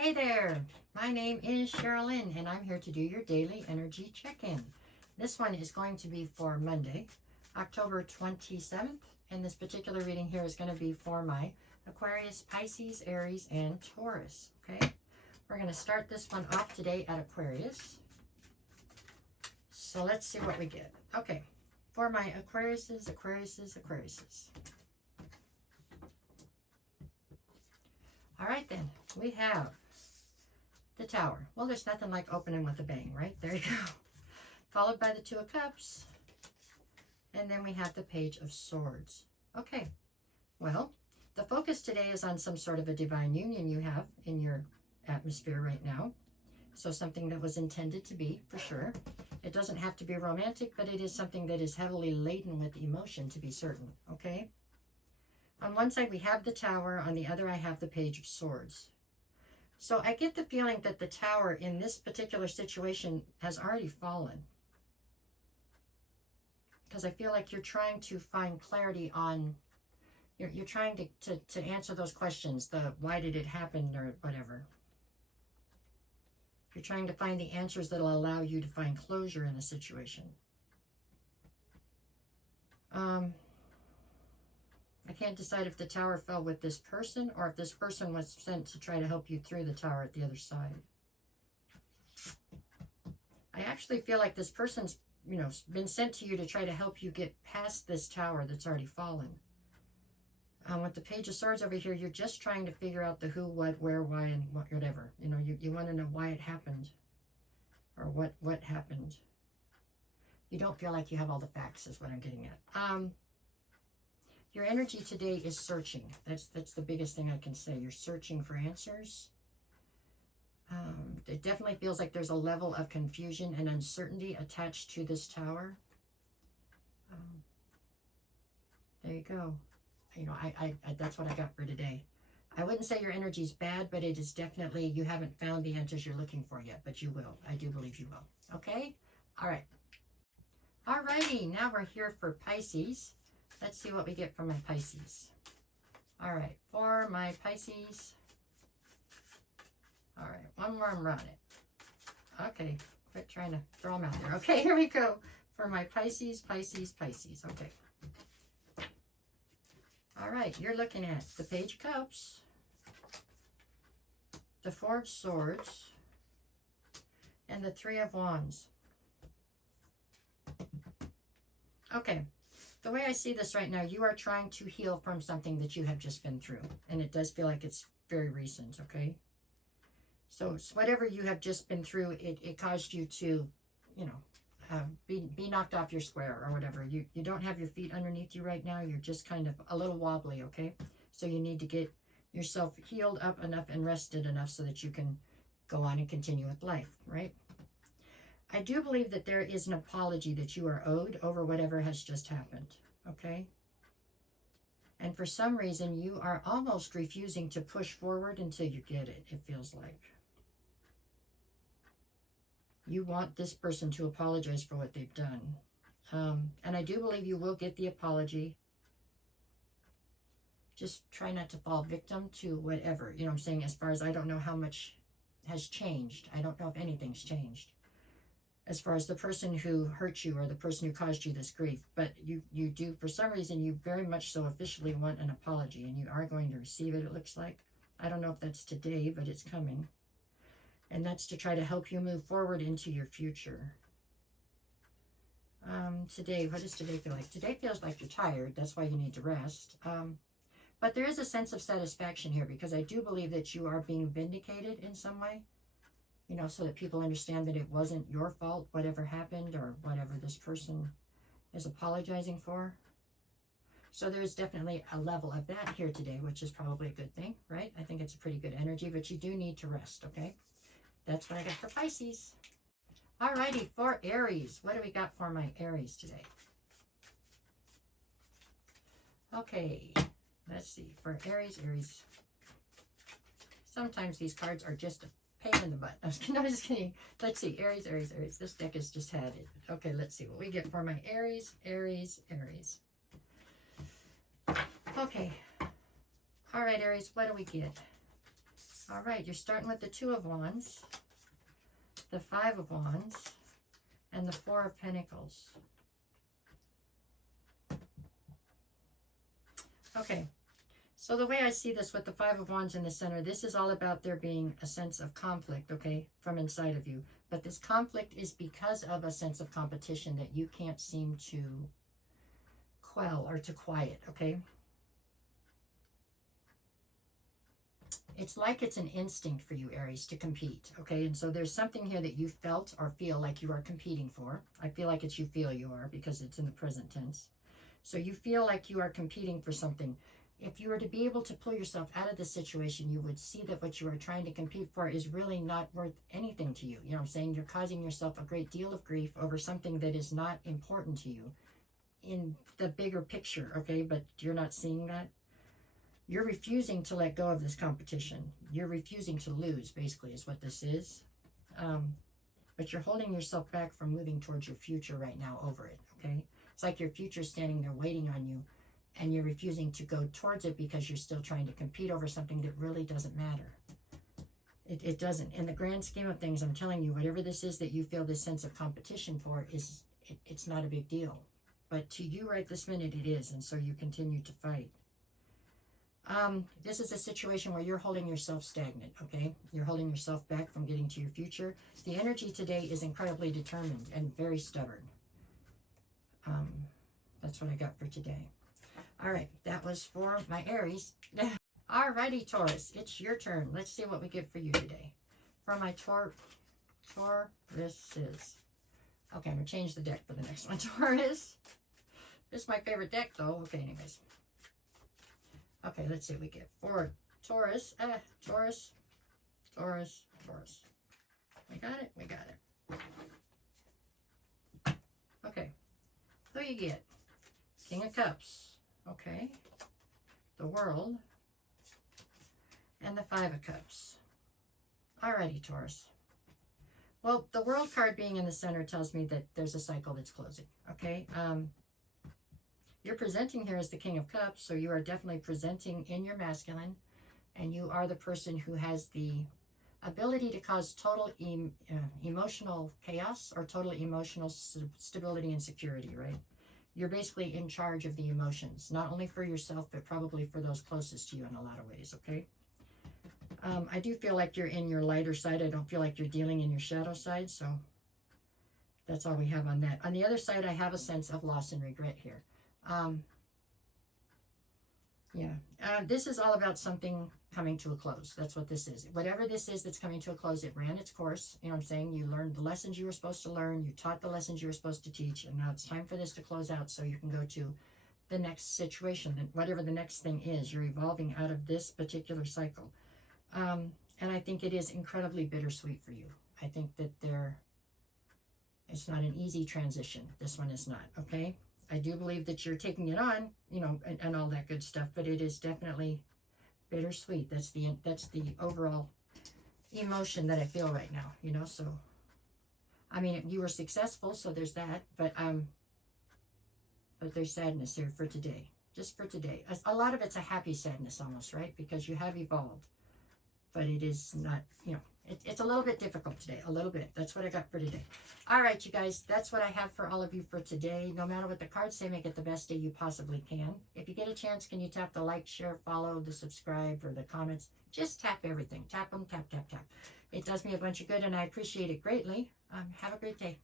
Hey there, my name is Sherilyn and I'm here to do your daily energy check-in. This one is going to be for Monday, October 27th, and this particular reading here is going to be for my Aquarius, Pisces, Aries, and Taurus, okay? We're going to start this one off today at Aquarius. So let's see what we get. Okay, for my Aquariuses. All right then, we have the Tower. Well, there's nothing like opening with a bang, right? There you go. Followed by the Two of Cups. And then we have the Page of Swords. Okay, well, the focus today is on some sort of a divine union you have in your atmosphere right now. So something that was intended to be, for sure. It doesn't have to be romantic, but it is something that is heavily laden with emotion, to be certain, okay? On one side, we have the Tower. On the other, I have the Page of Swords. So I get the feeling that the Tower in this particular situation has already fallen. Because I feel like you're trying to find clarity on, you're trying to answer those questions, the why did it happen or whatever. You're trying to find the answers that will allow you to find closure in a situation. I can't decide if the Tower fell with this person or if this person was sent to try to help you through the Tower at the other side. I actually feel like this person's, been sent to you to try to help you get past this Tower that's already fallen. With the Page of Swords over here, you're just trying to figure out the who, what, where, why, and whatever. You want to know why it happened or what happened. You don't feel like you have all the facts is what I'm getting at. Your energy today is searching. That's the biggest thing I can say. You're searching for answers. It definitely feels like there's a level of confusion and uncertainty attached to this Tower. There you go. That's what I got for today. I wouldn't say your energy's bad, but it is definitely, you haven't found the answers you're looking for yet, but you will. I do believe you will. Okay? All right. All righty. Now we're here for Pisces. Let's see what we get from my Pisces. All right. For my Pisces. All right. One more and run it. Okay. Quit trying to throw them out there. Okay. Here we go. For my Pisces. Okay. All right, you're looking at the Page of Cups, the Four of Swords, and the Three of Wands. Okay, the way I see this right now, you are trying to heal from something that you have just been through, and it does feel like it's very recent, okay? So whatever you have just been through, it caused you to, be knocked off your square or whatever. You don't have your feet underneath you right now. You're just kind of a little wobbly, okay? So you need to get yourself healed up enough and rested enough so that you can go on and continue with life, right? I do believe that there is an apology that you are owed over whatever has just happened, okay? And for some reason, you are almost refusing to push forward until you get it, it feels like. You want this person to apologize for what they've done. And I do believe you will get the apology. Just try not to fall victim to whatever. You know what I'm saying? As far as I don't know how much has changed. I don't know if anything's changed. As far as the person who hurt you or the person who caused you this grief. But you do, for some reason, you very much so officially want an apology. And you are going to receive it, it looks like. I don't know if that's today, but it's coming. And that's to try to help you move forward into your future. Today, what does today feel like? Today feels like you're tired. That's why you need to rest. But there is a sense of satisfaction here because I do believe that you are being vindicated in some way. So that people understand that it wasn't your fault, whatever happened or whatever this person is apologizing for. So there's definitely a level of that here today, which is probably a good thing, right? I think it's a pretty good energy, but you do need to rest, okay? That's what I got for Pisces. Alrighty, for Aries. What do we got for my Aries today? Okay, let's see. For Aries. Sometimes these cards are just a pain in the butt. No, I'm just kidding. Let's see. Aries. This deck has just had it. Okay, let's see what we get for my Aries. Okay. All right, Aries, what do we get? All right, you're starting with the Two of Wands, the Five of Wands, and the Four of Pentacles. Okay, so the way I see this with the Five of Wands in the center, this is all about there being a sense of conflict, okay, from inside of you. But this conflict is because of a sense of competition that you can't seem to quell or to quiet, okay? It's like it's an instinct for you, Aries, to compete, okay? And so there's something here that you felt or feel like you are competing for. I feel like it's you feel you are because it's in the present tense. So you feel like you are competing for something. If you were to be able to pull yourself out of this situation, you would see that what you are trying to compete for is really not worth anything to you. You know what I'm saying? You're causing yourself a great deal of grief over something that is not important to you in the bigger picture, okay? But you're not seeing that. You're refusing to let go of this competition. You're refusing to lose, basically, is what this is. But you're holding yourself back from moving towards your future right now over it, okay? It's like your future's standing there waiting on you, and you're refusing to go towards it because you're still trying to compete over something that really doesn't matter. It doesn't. In the grand scheme of things, I'm telling you, whatever this is that you feel this sense of competition for, it's not a big deal. But to you right this minute, it is, and so you continue to fight. This is a situation where you're holding yourself stagnant, okay? You're holding yourself back from getting to your future. The energy today is incredibly determined and very stubborn. That's what I got for today. All right, that was for my Aries. All righty, Taurus, it's your turn. Let's see what we get for you today. For my Tauruses. Okay, I'm going to change the deck for the next one, Taurus. This is my favorite deck, though. Okay, anyways. Okay, let's see what we get for Taurus. Taurus. Taurus. Taurus. We got it? We got it. Okay. Who you get? King of Cups. Okay. The World. And the Five of Cups. Alrighty, Taurus. Well, the World card being in the center tells me that there's a cycle that's closing. Okay. You're presenting here as the King of Cups, so you are definitely presenting in your masculine, and you are the person who has the ability to cause total emotional chaos or total emotional stability and security, right? You're basically in charge of the emotions, not only for yourself, but probably for those closest to you in a lot of ways, okay? I do feel like you're in your lighter side. I don't feel like you're dealing in your shadow side, so that's all we have on that. On the other side, I have a sense of loss and regret here. This is all about something coming to a close. That's what this is. Whatever this is that's coming to a close, it ran its course. You know what I'm saying? You learned the lessons you were supposed to learn. You taught the lessons you were supposed to teach. And now it's time for this to close out so you can go to the next situation. Whatever the next thing is, you're evolving out of this particular cycle. And I think it is incredibly bittersweet for you. I think that it's not an easy transition. This one is not, okay? I do believe that you're taking it on, you know, and all that good stuff, but it is definitely bittersweet. That's the overall emotion that I feel right now, you know. So, I mean, you were successful, so there's that, but there's sadness here for today, just for today. A lot of it's a happy sadness almost, right? Because you have evolved, but it is not, you know. It's a little bit difficult today, a little bit. That's what I got for today. All right, you guys, that's what I have for all of you for today. No matter what the cards say, make it the best day you possibly can. If you get a chance, can you tap the like, share, follow, the subscribe, or the comments? Just tap everything. Tap them, tap, tap, tap. It does me a bunch of good, and I appreciate it greatly. Have a great day.